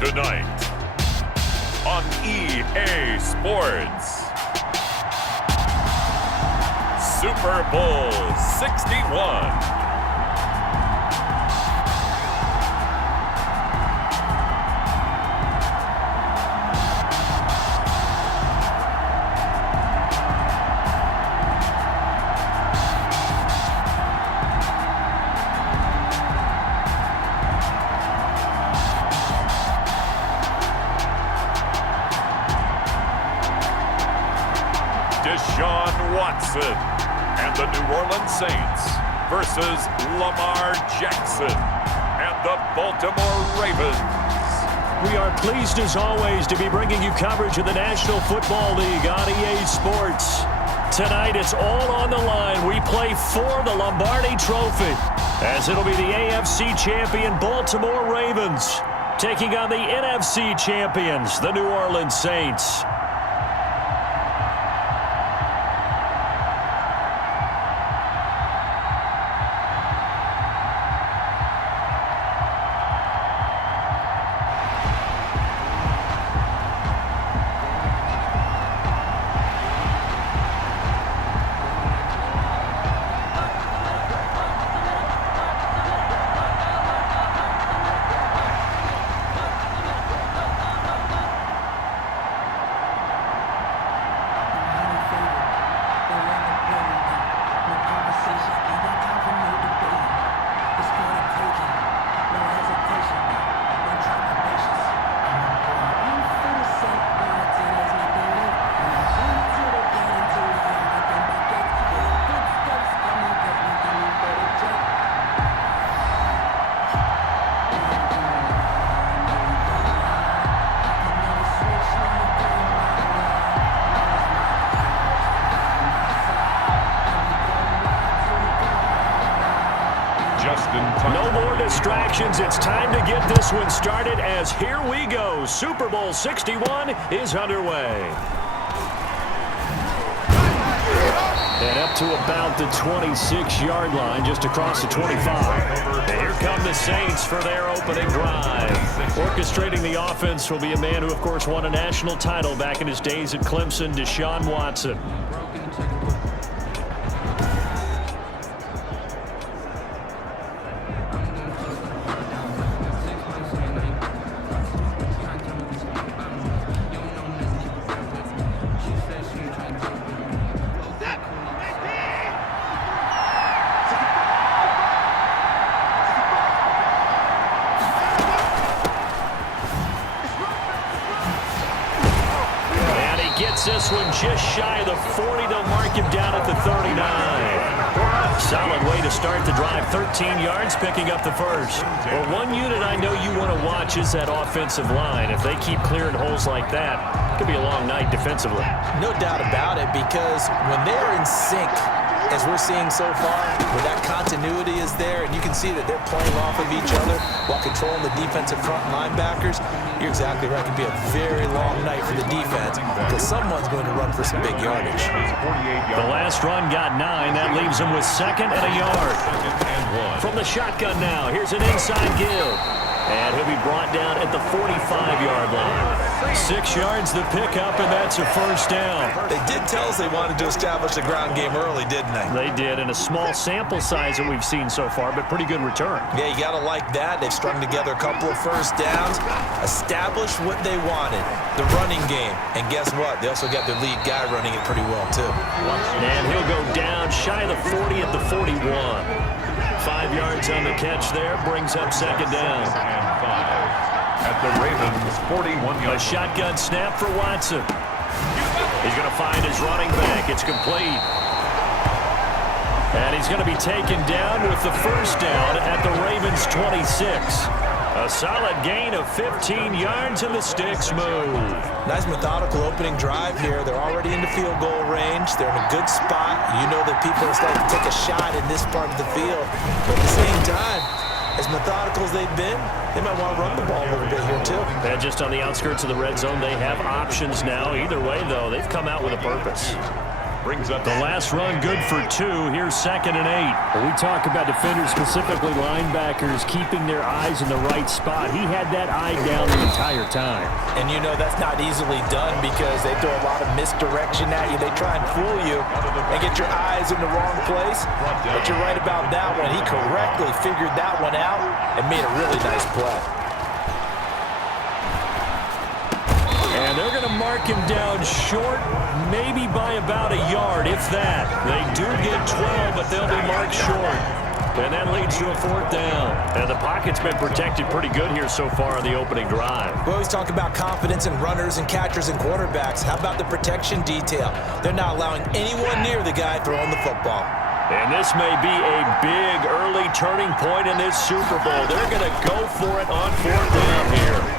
Tonight on EA Sports, Super Bowl 61. Watson and the New Orleans Saints versus Lamar Jackson and the Baltimore Ravens. We are pleased as always to be bringing you coverage of the National Football League on EA Sports. Tonight it's all on the line. We play for the Lombardi Trophy as it'll be the AFC champion Baltimore Ravens taking on the NFC champions, the New Orleans Saints. No more distractions. It's time to get this one started as here we go. Super Bowl 61 is underway. And up to about the 26-yard line, just across the 25. And here come the Saints for their opening drive. Orchestrating the offense will be a man who, of course, won a national title back in his days at Clemson, Deshaun Watson. This one just shy of the 40. They'll mark him down at the 39. Solid way to start the drive. 13 yards, picking up the first. Well, one unit I know you want to watch is that offensive line. If they keep clearing holes like that, it could be a long night defensively. No doubt about it, because when they're in sync, as we're seeing so far, where that continuity is there, and you can see that they're playing off of each other while controlling the defensive front linebackers, you're exactly right. It could be a very long night for the defense because someone's going to run for some big yardage. The last run got 9. That leaves him with second and a yard. From the shotgun now, here's an inside give. And he'll be brought down at the 45-yard line. 6 yards the pickup, and that's a first down. They did tell us they wanted to establish the ground game early, didn't they? They did, and a small sample size that we've seen so far, but pretty good return. Yeah, you got to like that. They've strung together a couple of first downs, established what they wanted, the running game. And guess what? They also got their lead guy running it pretty well, too. And he'll go down shy of the 40 at the 41. 5 yards on the catch there, brings up second down. At the Ravens' 41-yard. A shotgun snap for Watson. He's going to find his running back. It's complete. And he's going to be taken down with the first down at the Ravens' 26. A solid gain of 15 yards, and the sticks move. Nice methodical opening drive here. They're already into field goal range. They're in a good spot. You know that people are starting to take a shot in this part of the field. But at the same time, as methodical as they've been, they might want to run the ball a little bit here, too. And just on the outskirts of the red zone, they have options now. Either way, though, they've come out with a purpose. Brings up The last run good for 2. Here's 2nd and 8. When we talk about defenders, specifically linebackers, keeping their eyes in the right spot, he had that eye down the entire time. And you know that's not easily done because they throw a lot of misdirection at you. They try and fool you and get your eyes in the wrong place. But you're right about that one. He correctly figured that one out and made a really nice play. And they're going to mark him down short, maybe by about a yard, if that. They do get 12, but they'll be marked short. And that leads to a 4th down. And the pocket's been protected pretty good here so far on the opening drive. We always talk about confidence in runners and catchers and quarterbacks. How about the protection detail? They're not allowing anyone near the guy throwing the football. And this may be a big early turning point in this Super Bowl. They're going to go for it on 4th down here.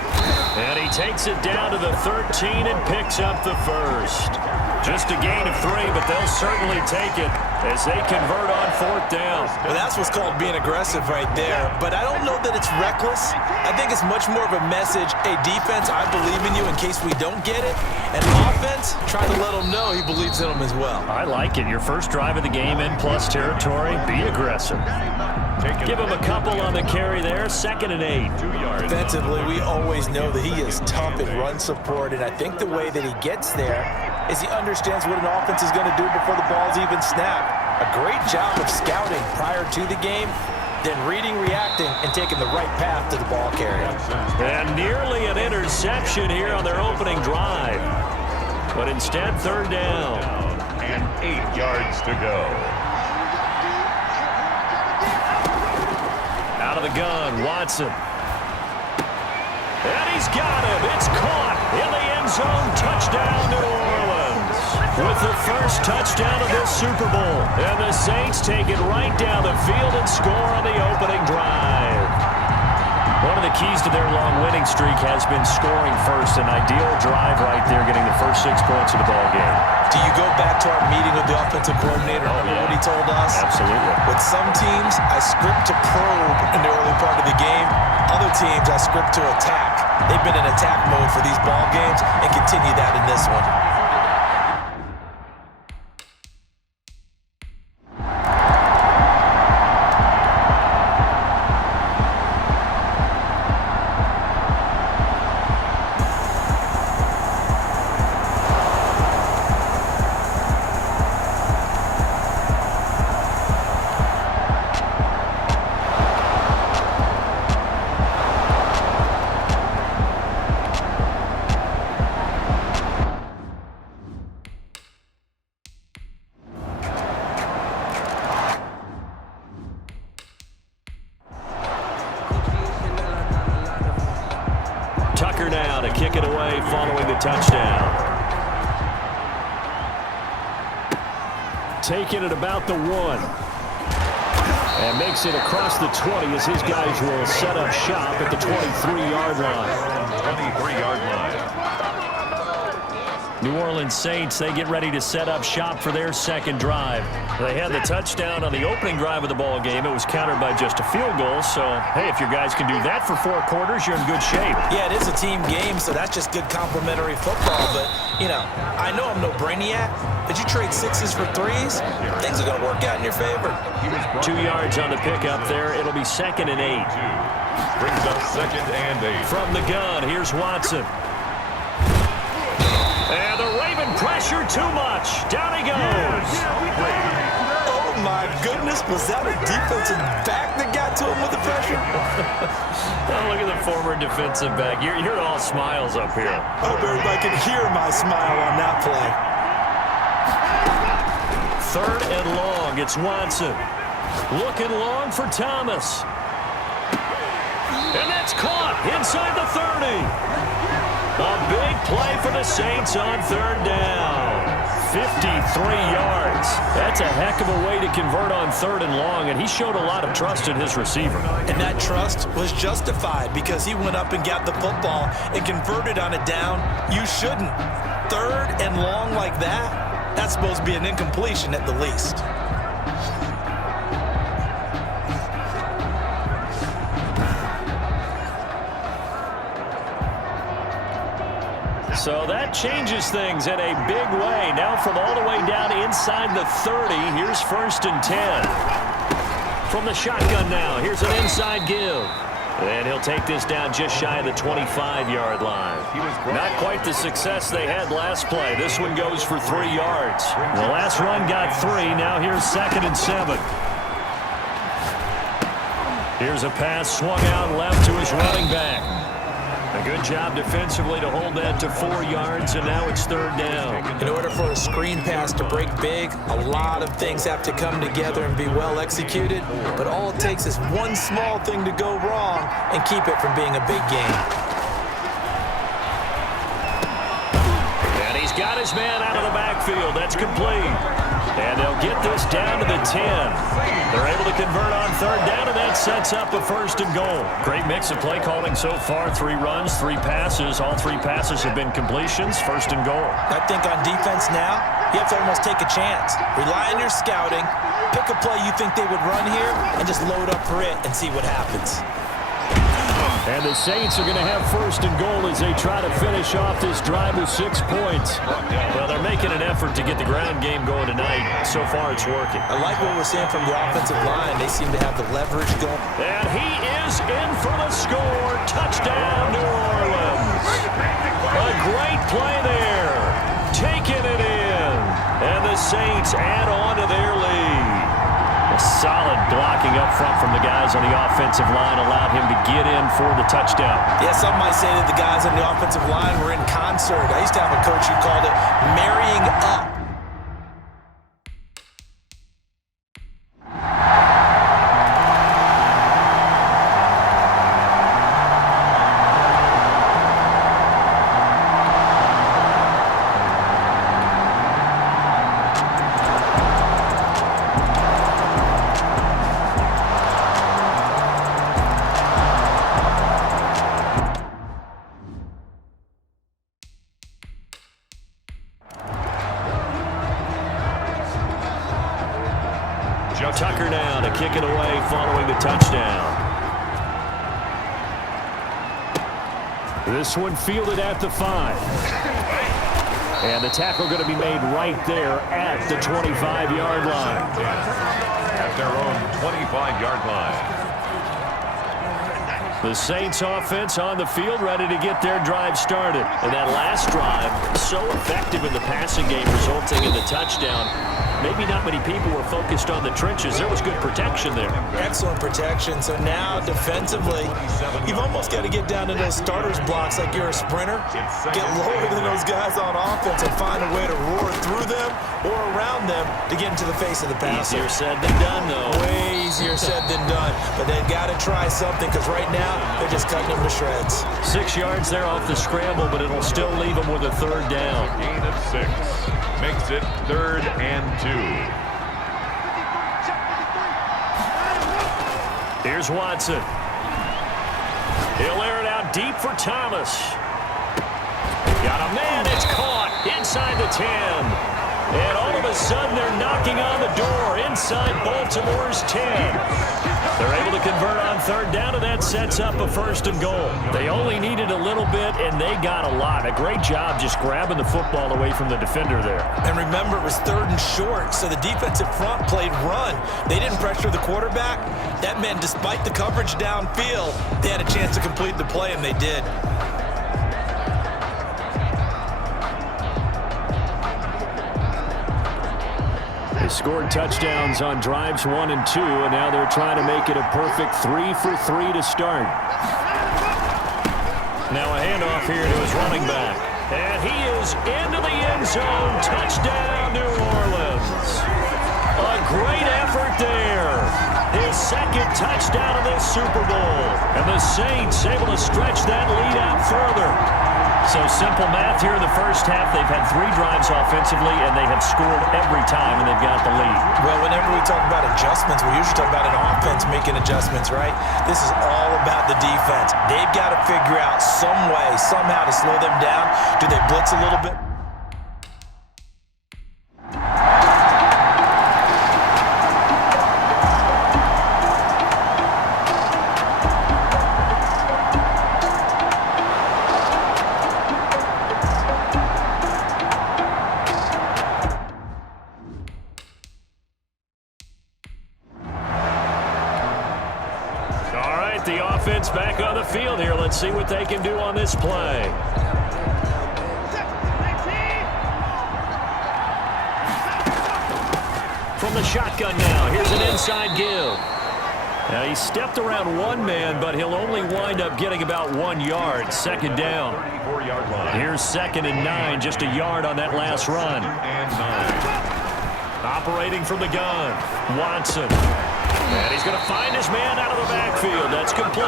And he takes it down to the 13 and picks up the first. Just a gain of 3, but they'll certainly take it as they convert on 4th down. Well, that's what's called being aggressive right there. But I don't know that it's reckless. I think it's much more of a message. Hey, defense, I believe in you in case we don't get it. And offense, trying to let him know he believes in them as well. I like it. Your first drive of the game in plus territory. Be aggressive. Give him a couple on the carry there. 2nd and 8. 2 yards. Defensively, we always know that he is tough in run support. And I think the way that he gets there is he understands what an offense is going to do before the ball's even snapped. A great job of scouting prior to the game, then reading, reacting, and taking the right path to the ball carrier. And nearly an interception here on their opening drive. But instead, 3rd down. And 8 yards to go. Out of the gun, Watson. And he's got him. It's caught in the end zone. Touchdown, New Orleans. With the first touchdown of this Super Bowl. And the Saints take it right down the field and score on the opening drive. One of the keys to their long winning streak has been scoring first. An ideal drive right there, getting the first 6 points of the ball game. Do you go back to our meeting with the offensive coordinator? Remember what he told us? Absolutely. With some teams, I script to probe in the early part of the game. Other teams, I script to attack. They've been in attack mode for these ball games and continue that in this one. Tucker now to kick it away following the touchdown. Taking it about the 1. And makes it across the 20 as his guys will set up shop at the 23-yard line. 23-yard line. New Orleans Saints, they get ready to set up shop for their second drive. They had the touchdown on the opening drive of the ball game. It was countered by just a field goal. So, hey, if your guys can do that for 4 quarters, you're in good shape. Yeah, it is a team game, so that's just good complimentary football. But, you know, I know I'm no brainiac, but you trade 6s for 3s, things are going to work out in your favor. 2 yards on the pickup there. It'll be 2nd and 8. Brings up 2nd and 8. From the gun, here's Watson. And the Raven pressure too much. Down he goes. Oh, my goodness. Was that a defensive back that got to him with the pressure? Oh, look at the former defensive back. You're all smiles up here. I hope everybody can hear my smile on that play. 3rd and long. It's Watson. Looking long for Thomas. And that's caught inside the 30. A big play for the Saints on 3rd down. 53 yards. That's a heck of a way to convert on 3rd and long, and he showed a lot of trust in his receiver. And that trust was justified because he went up and got the football and converted on a down. You shouldn't. 3rd and long like that, that's supposed to be an incompletion at the least. So that changes things in a big way. Now from all the way down inside the 30, here's 1st and 10. From the shotgun now, here's an inside give. And he'll take this down just shy of the 25-yard line. Not quite the success they had last play. This one goes for 3 yards. The last run got 3. Now here's 2nd and 7. Here's a pass swung out left to his running back. A good job defensively to hold that to 4 yards, and now it's 3rd down. In order for a screen pass to break big, a lot of things have to come together and be well executed, but all it takes is one small thing to go wrong and keep it from being a big game. And he's got his man out of the backfield. That's complete. And they'll get this down to the 10. They're able to convert on 3rd down, and that sets up a 1st and goal. Great mix of play calling so far. 3 runs, 3 passes. All 3 passes have been completions. 1st and goal. I think on defense now, you have to almost take a chance. Rely on your scouting. Pick a play you think they would run here, and just load up for it and see what happens. And the Saints are going to have 1st and goal as they try to finish off this drive with 6 points. Well, they're making an effort to get the ground game going tonight. So far, it's working. I like what we're seeing from the offensive line. They seem to have the leverage going. And he is in for the score. Touchdown, New Orleans. A great play there. Taking it in. And the Saints add on to their lead. A solid blocking up front from the guys on the offensive line allowed him to get in for the touchdown. Yeah, some might say that the guys on the offensive line were in concert. I used to have a coach who called it marrying up. Tucker now to kick it away following the touchdown. This one fielded at the 5. And the tackle going to be made right there at the 25-yard line. At their own 25-yard line. The Saints offense on the field ready to get their drive started. And that last drive, so effective in the passing game, resulting in the touchdown. Maybe not many people were focused on the trenches. There was good protection there. Excellent protection. So now defensively, you've almost got to get down to those starters blocks like you're a sprinter. Get lower than those guys on offense and find a way to roar through them or around them to get into the face of the passer. Easier said than done, though. Way easier said than done. But they've got to try something because right now they're just cutting them to shreds. 6 yards there off the scramble, but it'll still leave them with a 3rd down. Gain of 6. Makes it 3rd and 2. Here's Watson. He'll air it out deep for Thomas. Got a man. It's caught inside the 10. And all of a sudden, they're knocking on the door inside Baltimore's 10. They're able to convert on 3rd down, and that sets up a 1st and goal. They only needed a little bit, and they got a lot. A great job just grabbing the football away from the defender there. And remember, it was 3rd and short, so the defensive front played run. They didn't pressure the quarterback. That meant despite the coverage downfield, they had a chance to complete the play, and they did. They scored touchdowns on drives 1 and 2, and now they're trying to make it a perfect 3 for 3 to start. Now a handoff here to his running back. And he is into the end zone. Touchdown, New Orleans. A great effort there. His 2nd touchdown of this Super Bowl. And the Saints able to stretch that lead out further. So simple math here in the first half. They've had 3 drives offensively, and they have scored every time, and they've got the lead. Well, whenever we talk about adjustments, we usually talk about an offense making adjustments, right? This is all about the defense. They've got to figure out some way, somehow to slow them down. Do they blitz a little bit? right, the offense back on the field here. Let's see what they can do on this play. From the shotgun now, here's an inside give. Now, he stepped around one man, but he'll only wind up getting about 1 yard. Second down. Here's 2nd and 9, just a yard on that last run. Operating from the gun, Watson. And he's going to find his man out of the backfield. That's complete.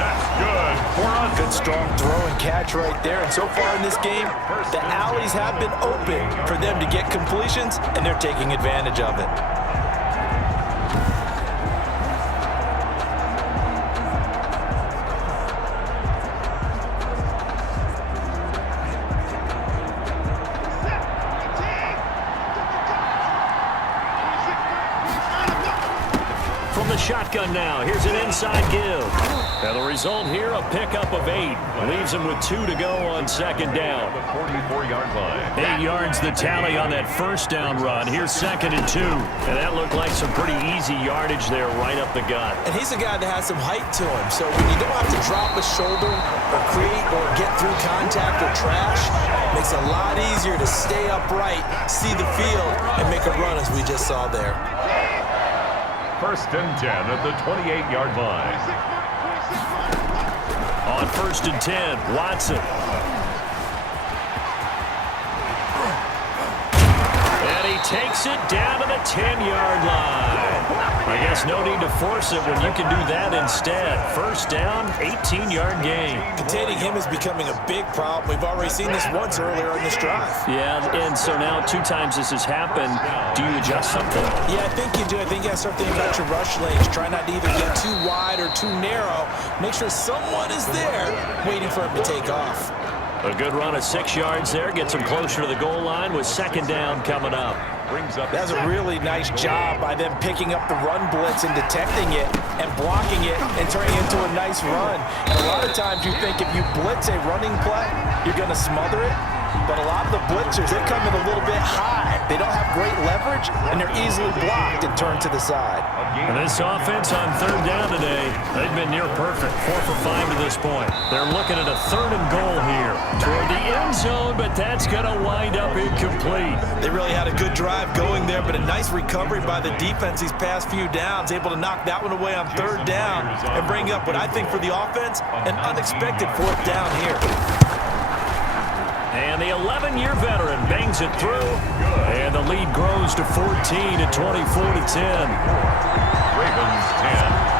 That's good for us. Good strong throw and catch right there. And so far in this game, the alleys have been open for them to get completions, and they're taking advantage of it. Shotgun now. Here's an inside give. Now the result here, a pickup of 8. Leaves him with 2 to go on 2nd down. 44-yard line. 8 yards the tally on that first down run. Here's 2nd and 2. And that looked like some pretty easy yardage there right up the gut. And he's a guy that has some height to him. So when you don't have to drop a shoulder or create or get through contact or trash, it makes it a lot easier to stay upright, see the field, and make a run as we just saw there. 1st and 10 at the 28-yard line. On 1st and 10, Watson. And he takes it down to the 10-yard line. I guess no need to force it when you can do that instead. 1st down, 18-yard gain. Containing him is becoming a big problem. We've already seen this once earlier in this drive. Yeah, and so now 2 times this has happened. Do you adjust something? Yeah, I think you do. I think you have to start thinking about your rush lanes. Try not to either get too wide or too narrow. Make sure someone is there waiting for him to take off. A good run of 6 yards there. Gets him closer to the goal line with 2nd down coming up. That's a really nice job by them picking up the run blitz and detecting it and blocking it and turning it into a nice run. And a lot of times you think if you blitz a running play, you're going to smother it. But a lot of the blitzers, they come in a little bit high. They don't have great leverage, and they're easily blocked and turned to the side. And this offense on 3rd down today, they've been near perfect. 4 for 5 to this point. They're looking at a 3rd and goal here toward the end zone, but that's going to wind up incomplete. They really had a good drive going there, but a nice recovery by the defense these past few downs, able to knock that one away on 3rd down and bring up what I think for the offense, an unexpected 4th down here. And the 11-year veteran bangs it through, and the lead grows to 14 at 24-10. Ravens 10.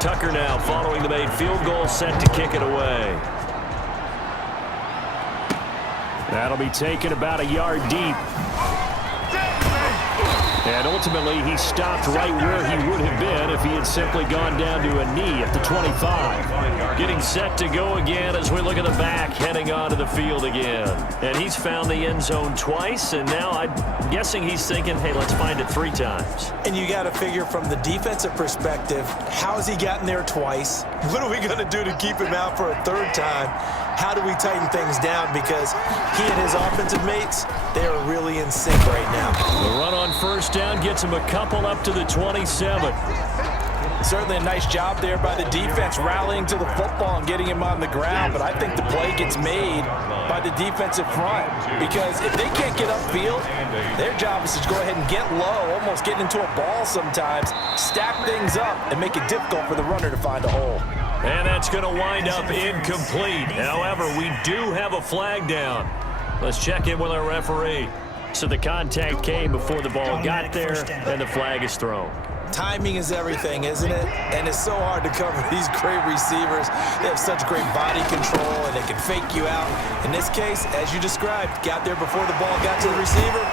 Tucker now following the made field goal, set to kick it away. That'll be taken about a yard deep. And ultimately, he stopped right where he would have been if he had simply gone down to a knee at the 25. Getting set to go again as we look at the back, heading onto the field again. And he's found the end zone twice, and now I'm guessing he's thinking, hey, let's find it 3 times. And you got to figure from the defensive perspective, how has he gotten there twice? What are we going to do to keep him out for a 3rd time? How do we tighten things down? Because he and his offensive mates, they are really in sync right now. The run on 1st down gets him a couple up to the 27. Certainly a nice job there by the defense rallying to the football and getting him on the ground, but I think the play gets made by the defensive front because if they can't get upfield, their job is to go ahead and get low, almost get into a ball sometimes, stack things up, and make it difficult for the runner to find a hole. And that's going to wind up incomplete. However, we do have a flag down. Let's check in with our referee. So the contact came before the ball got there, and the flag is thrown. Timing is everything, isn't it? And it's so hard to cover these great receivers. They have such great body control, and they can fake you out. In this case, as you described, got there before the ball got to the receiver.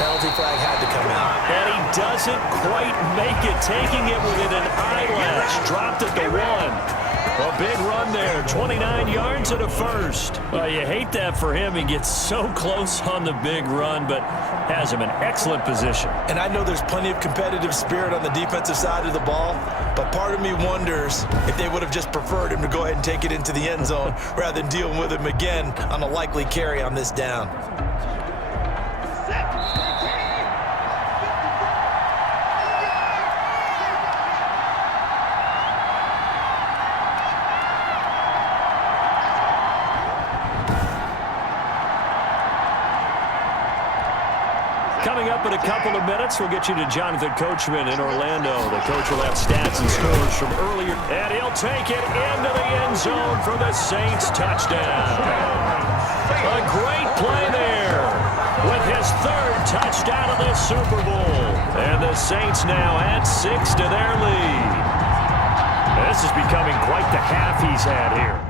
Penalty flag had to come out. And he doesn't quite make it, taking it within an eyelash. Dropped at the 1. A big run there, 29 yards and a first. Well, you hate that for him. He gets so close on the big run, but has him in excellent position. And I know there's plenty of competitive spirit on the defensive side of the ball, but part of me wonders if they would have just preferred him to go ahead and take it into the end zone rather than dealing with him again on a likely carry on this down. Coming up in a couple of minutes, we'll get you to Jonathan Coachman in Orlando. The coach will have stats and scores from earlier. And he'll take it into the end zone for the Saints touchdown. A great play there with his 3rd touchdown of the Super Bowl. And the Saints now add 6 to their lead. This is becoming quite the half he's had here.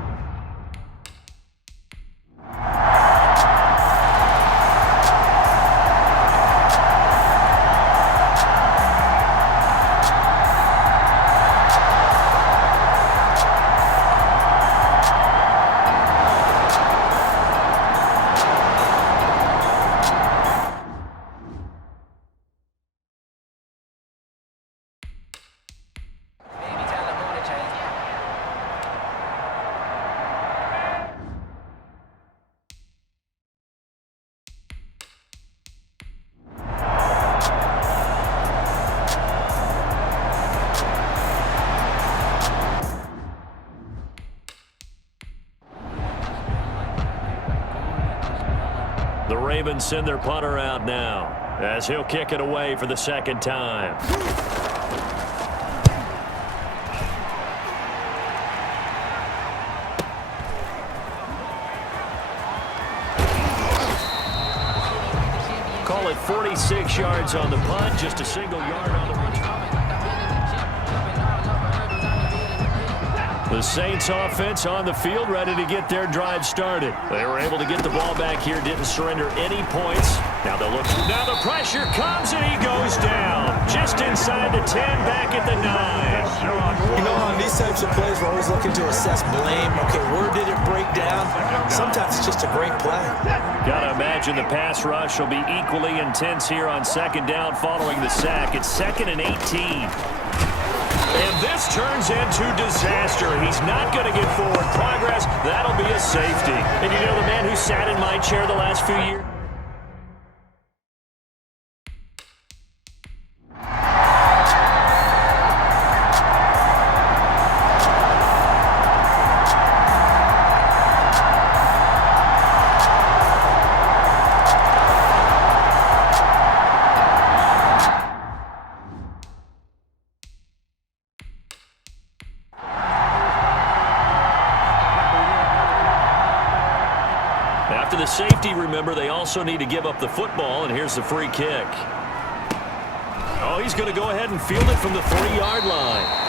The Ravens send their punter out now as he'll kick it away for the 2nd time. Call it 46 yards on the punt, just a single yard on the return. The Saints offense on the field, ready to get their drive started. They were able to get the ball back here, didn't surrender any points. Now they'll look. Now the pressure comes and he goes down. Just inside the 10, back at the 9. You know, on these types of plays, we're always looking to assess blame. Okay, where did it break down? Sometimes it's just a great play. Gotta imagine the pass rush will be equally intense here on 2nd down following the sack. It's 2nd and 18. And this turns into disaster. He's not going to get forward progress. That'll be a safety. And you know the man who sat in my chair the last few years? After the safety, remember, they also need to give up the football, and here's the free kick. Oh, he's going to go ahead and field it from the 3-yard line.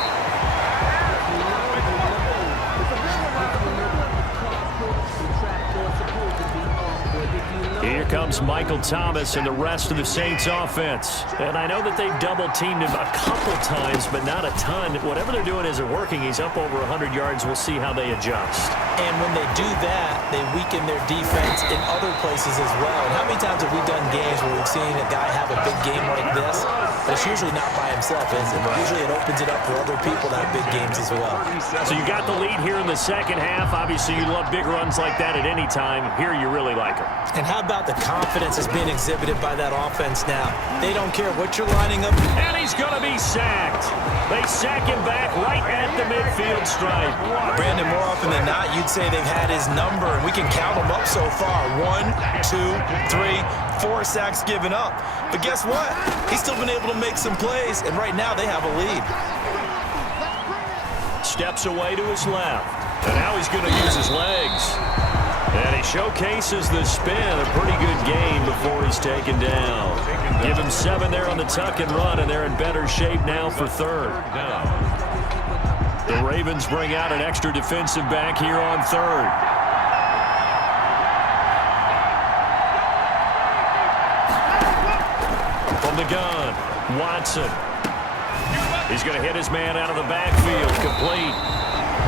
Here comes Michael Thomas and the rest of the Saints offense. And I know that they've double-teamed him a couple times, but not a ton. Whatever they're doing isn't working. He's up over 100 yards. We'll see how they adjust. And when they do that, they weaken their defense in other places as well. And how many times have we done games where we've seen a guy have a big game like this? But it's usually not by himself, is it? Usually it opens it up for other people to have big games as well. So you got the lead here in the 2nd half. Obviously, you love big runs like that at any time. Here, you really like them. And how about the confidence that's being exhibited by that offense now? They don't care what you're lining up. And he's going to be sacked. They sack him back right at the midfield stripe. Brandon, more often than not, you'd say they've had his number, and we can count them up so far. 1, 2, 3, 4 sacks given up. But guess what? He's still been able to make some plays, and right now they have a lead. Steps away to his left. And now he's going to use his legs. And he showcases the spin. A pretty good game before he's taken down. Give him 7 there on the tuck and run, and they're in better shape now for third. The Ravens bring out an extra defensive back here on third. From the gun, Watson. He's going to hit his man out of the backfield, complete.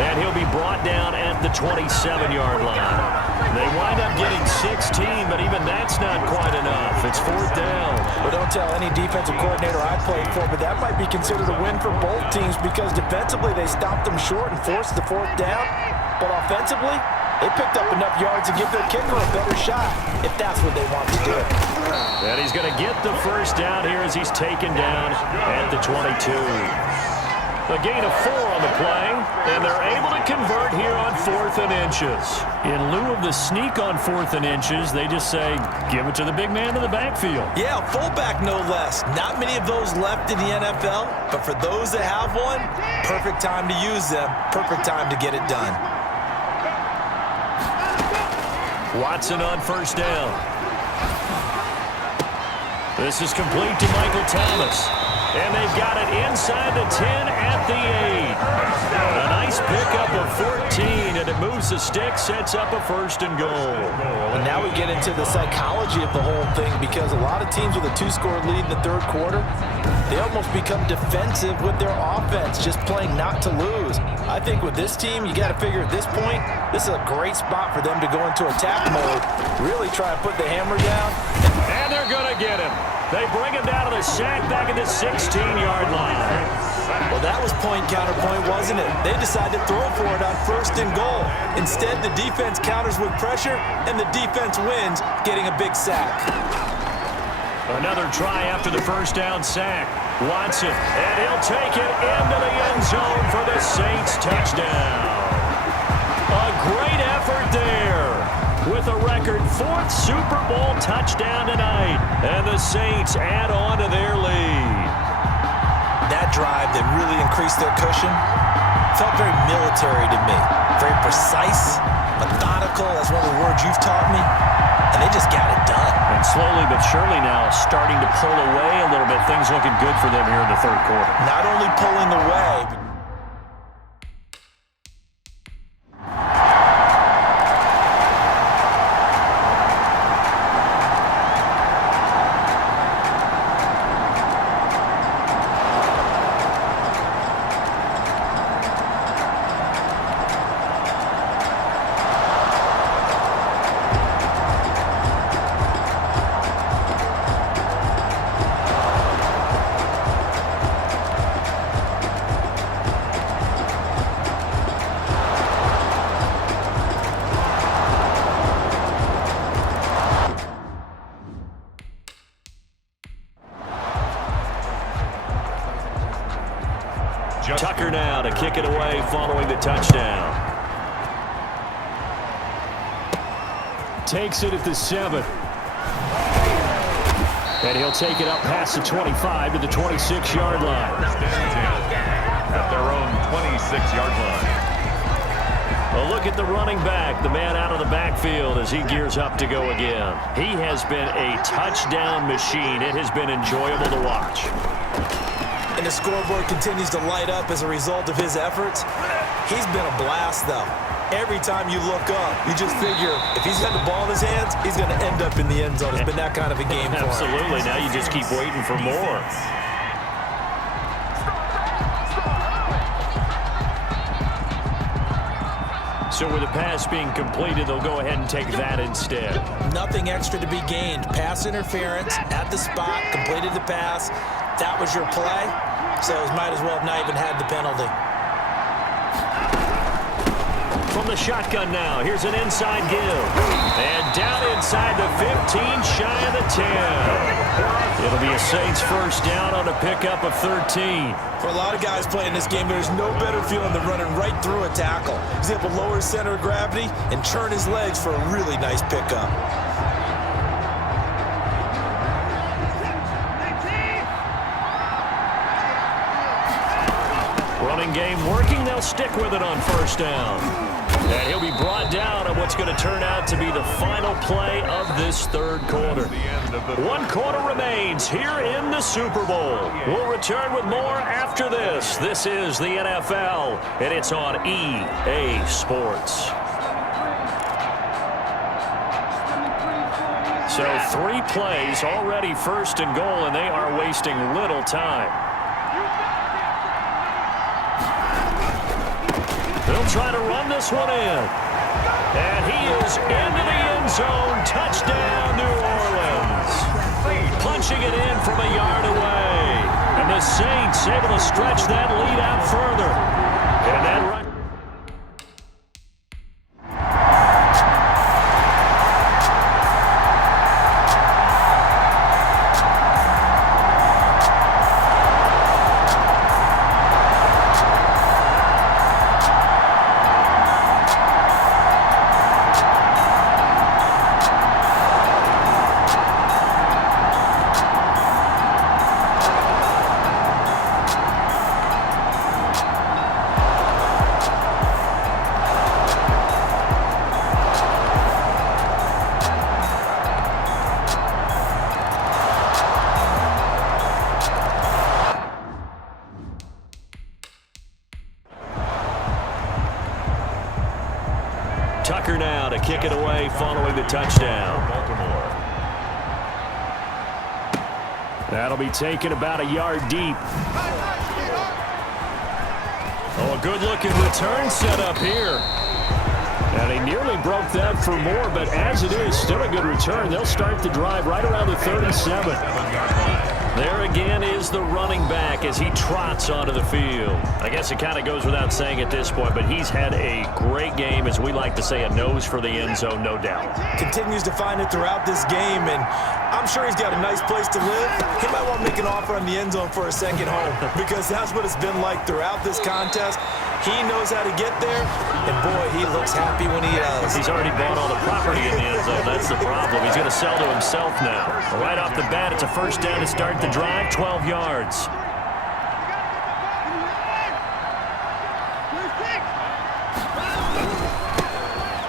And he'll be brought down at the 27-yard line. They wind up getting 16, but even that's not quite enough. It's fourth down. Well, don't tell any defensive coordinator I played for, but that might be considered a win for both teams because defensively they stopped them short and forced the fourth down. But offensively, they picked up enough yards to give their kicker a better shot if that's what they want to do. And he's going to get the first down here as he's taken down at the 22. A gain of 4 on the play, and they're able to convert here on 4th and inches. In lieu of the sneak on 4th and inches, they just say, give it to the big man in the backfield. Yeah, fullback no less. Not many of those left in the NFL, but for those that have one, perfect time to use them, perfect time to get it done. Watson on first down. This is complete to Michael Thomas. And they've got it inside the 10 at the 8. A nice pickup of 14, and it moves the stick, sets up a first and goal. And now we get into the psychology of the whole thing because a lot of teams with a 2-score lead in the third quarter, they almost become defensive with their offense, just playing not to lose. I think with this team, you got to figure at this point, this is a great spot for them to go into attack mode, really try to put the hammer down. And they're going to get him. They bring him down to the sack back at the 16-yard line. Well, that was point counterpoint, wasn't it? They decided to throw for it on first and goal. Instead, the defense counters with pressure, and the defense wins, getting a big sack. Another try after the first down sack. Watson, and he'll take it into the end zone for the Saints touchdown. A great effort there. With a record 4th Super Bowl touchdown tonight. And the Saints add on to their lead. That drive that really increased their cushion felt very military to me. Very precise, methodical, that's one of the words you've taught me. And they just got it done. And slowly but surely now starting to pull away a little bit. Things looking good for them here in the third quarter. Not only pulling away, but Tucker now to kick it away following the touchdown. Takes it at the 7. And he'll take it up past the 25 to the 26-yard line. At their own 26-yard line. A look at the running back, the man out of the backfield as he gears up to go again. He has been a touchdown machine. It has been enjoyable to watch. and the scoreboard continues to light up as a result of his efforts. He's been a blast, though. Every time you look up, you just figure if he's got the ball in his hands, he's going to end up in the end zone. It's been that kind of a game for him. Absolutely. Now you just keep waiting for more. So with the pass being completed, they'll go ahead and take that instead. Nothing extra to be gained. Pass interference at the spot, completed the pass. That was your play, so might as well have not even had the penalty. From the shotgun now, here's an inside give. And down inside the 15, shy of the 10. It'll be a Saints first down on a pickup of 13. For a lot of guys playing this game, there's no better feeling than running right through a tackle. He's able to lower his center of gravity and turn his legs for a really nice pickup. Running game working, they'll stick with it on first down. And he'll be brought down on what's going to turn out to be the final play of this third quarter. 1 quarter remains here in the Super Bowl. We'll return with more after this. This is the NFL, and it's on EA Sports. So 3 plays already first and goal, and they are wasting little time. They'll try to run this one in. And he is into the end zone. Touchdown, New Orleans. Punching it in from a yard away. And the Saints able to stretch that lead out further. And that right. Tucker now to kick it away following the touchdown. Baltimore. That'll be taken about a yard deep. Oh, a good-looking return set up here. And he nearly broke that for more, but as it is, still a good return. They'll start the drive right around the 37. There again is the running back as he trots onto the field. I guess it kind of goes without saying at this point, but he's had a great game, as we like to say, a nose for the end zone, no doubt. Continues to find it throughout this game, and I'm sure he's got a nice place to live. He might want to make an offer on the end zone for a second home, because that's what it's been like throughout this contest. He knows how to get there, and boy, he looks happy when he does. He's already bought all the property in the end zone. That's the problem. He's going to sell to himself now. Right off the bat, it's a first down to start the drive, 12 yards.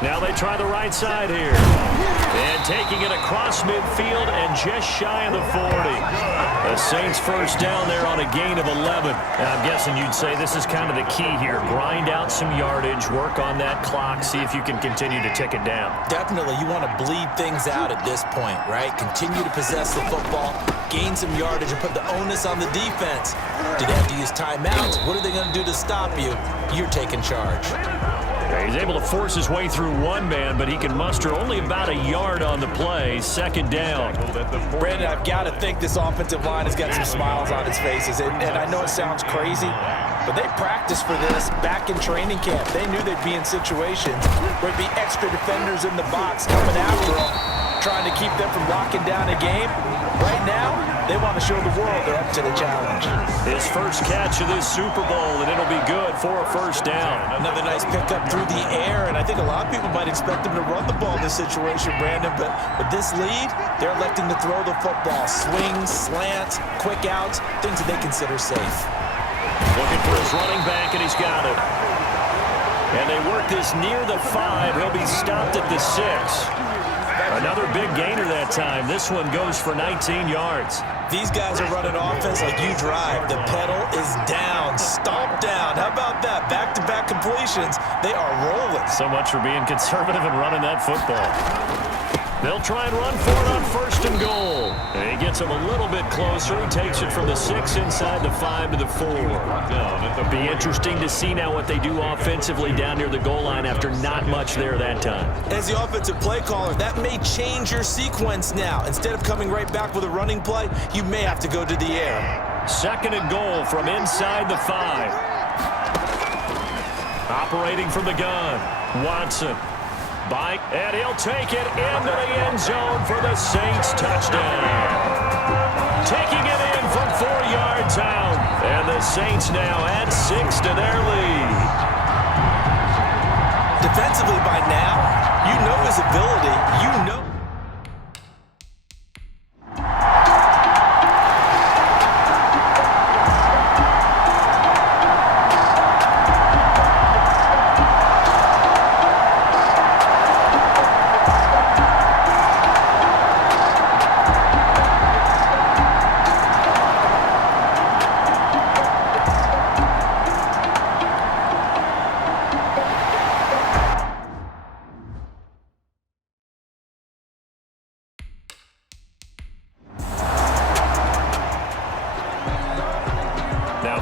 Now they try the right side here. And taking it across midfield and just shy of the 40. The Saints first down there on a gain of 11. And I'm guessing you'd say this is kind of the key here. Grind out some yardage, work on that clock, see if you can continue to tick it down. Definitely, you want to bleed things out at this point, right? Continue to possess the football, gain some yardage, and put the onus on the defense. Do they have to use timeouts? What are they going to do to stop you? You're taking charge. He's able to force his way through one man, but he can muster only about a yard on the play. Second down. Brandon, I've got to think this offensive line has got some smiles on its faces. And I know it sounds crazy, but they practiced for this back in training camp. They knew they'd be in situations where there'd be extra defenders in the box coming after them, trying to keep them from locking down a game. Right now, they want to show the world they're up to the challenge. His first catch of this Super Bowl, and it'll be good for a first down. Another nice pickup through the air, and I think a lot of people might expect him to run the ball in this situation, Brandon, but with this lead, they're electing to throw the football. Swings, slants, quick outs, things that they consider safe. Looking for his running back, and he's got it. And they work this near the 5. He'll be stopped at the 6. Another big gainer that time. This one goes for 19 yards. These guys are running offense like you drive. The pedal is down, stomp down. How about that? Back-to-back completions. They are rolling. So much for being conservative and running that football. They'll try and run for it on first and goal. And he gets him a little bit closer. He takes it from the 6 inside the 5 to the 4. It'll be interesting to see now what they do offensively down near the goal line after not much there that time. As the offensive play caller, that may change your sequence now. Instead of coming right back with a running play, you may have to go to the air. Second and goal from inside the 5. Operating from the gun, Watson. And he'll take it into the end zone for the Saints touchdown. Taking it in from 4 yards out. And the Saints now add 6 to their lead. Defensively by now, you know his ability. You know.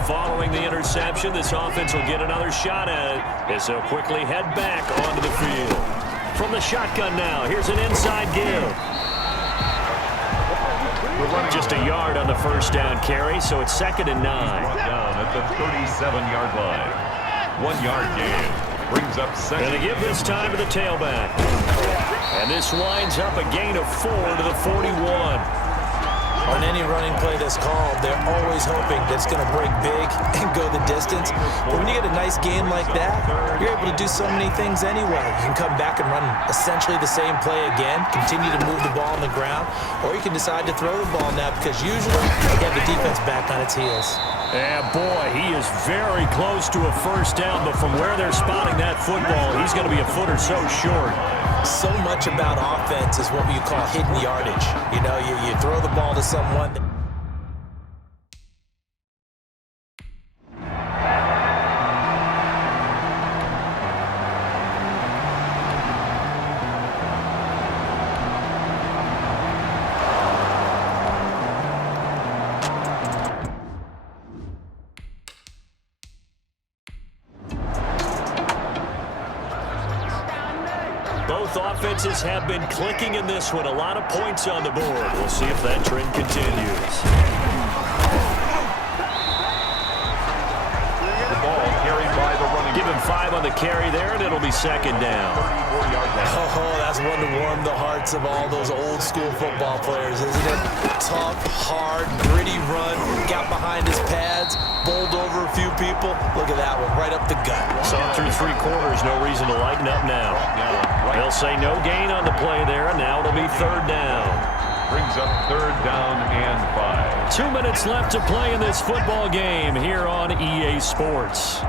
following the interception, this offense will get another shot at it as they'll quickly head back onto the field. From the shotgun now, here's an inside give. Just a yard on the first down carry, so it's 2nd and 9. Down at the 37-yard line. 1 yard gain. Brings up 2nd. And they give this time to the tailback. And this winds up a gain of 4 to the 41. On any running play that's called, they're always hoping that it's going to break big and go the distance. But when you get a nice game like that, you're able to do so many things anyway. You can come back and run essentially the same play again, continue to move the ball on the ground, or you can decide to throw the ball now because usually you have the defense back on its heels. And boy, he is very close to a first down, but from where they're spotting that football, he's going to be a foot or so short. So much about offense is what you call hidden yardage. You know, you throw the ball to someone. Both offenses have been clicking in this one. A lot of points on the board. We'll see if that trend continues. The ball carried by the running. Give him 5 on the carry there, and it'll be 2nd down. Oh, that's one to warm the hearts of all those old school football players, isn't it? Tough, hard, gritty run, got behind his pads, bowled over a few people. Look at that one, right up the gut. Saw through 3 quarters, no reason to lighten up now. They'll say no gain on the play there, and now it'll be 3rd down. Brings up 3rd down and 5. 2 minutes left to play in this football game here on EA Sports.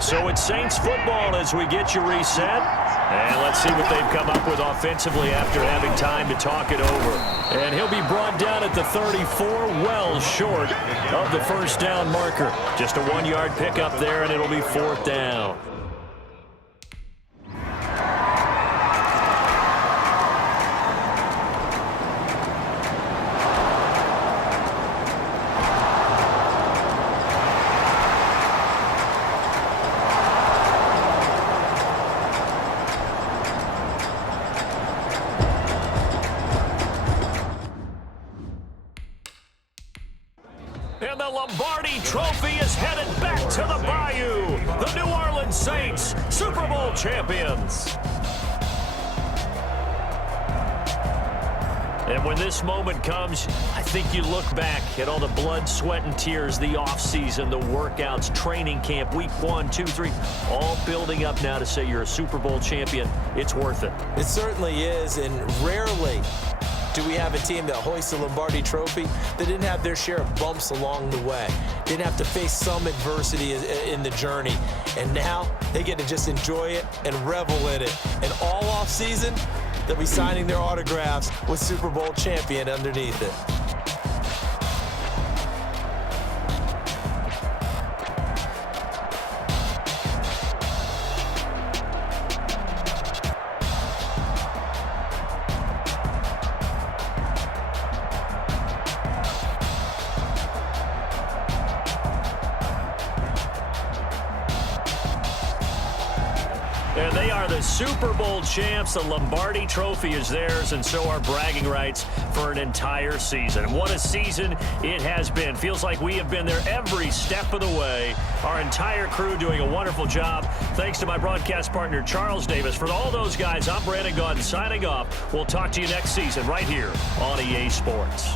So it's Saints football as we get you reset. And let's see what they've come up with offensively after having time to talk it over. And he'll be brought down at the 34, well short of the first down marker. Just a 1-yard pickup there, and it'll be 4th down. And the Lombardi Trophy is headed back to the Bayou. The New Orleans Saints, Super Bowl champions. And when this moment comes, I think you look back at all the blood, sweat, and tears, the offseason, the workouts, training camp, week 1, 2, 3, all building up now to say you're a Super Bowl champion. It's worth it. It certainly is, and rarely do we have a team that hoists the Lombardi Trophy that didn't have their share of bumps along the way, didn't have to face some adversity in the journey, and now they get to just enjoy it and revel in it. And all offseason, they'll be signing their autographs with Super Bowl champion underneath it. And they are the Super Bowl champs. The Lombardi Trophy is theirs, and so are bragging rights for an entire season. What a season it has been. Feels like we have been there every step of the way. Our entire crew doing a wonderful job. Thanks to my broadcast partner, Charles Davis. For all those guys, I'm Brandon Gaudin signing off. We'll talk to you next season right here on EA Sports.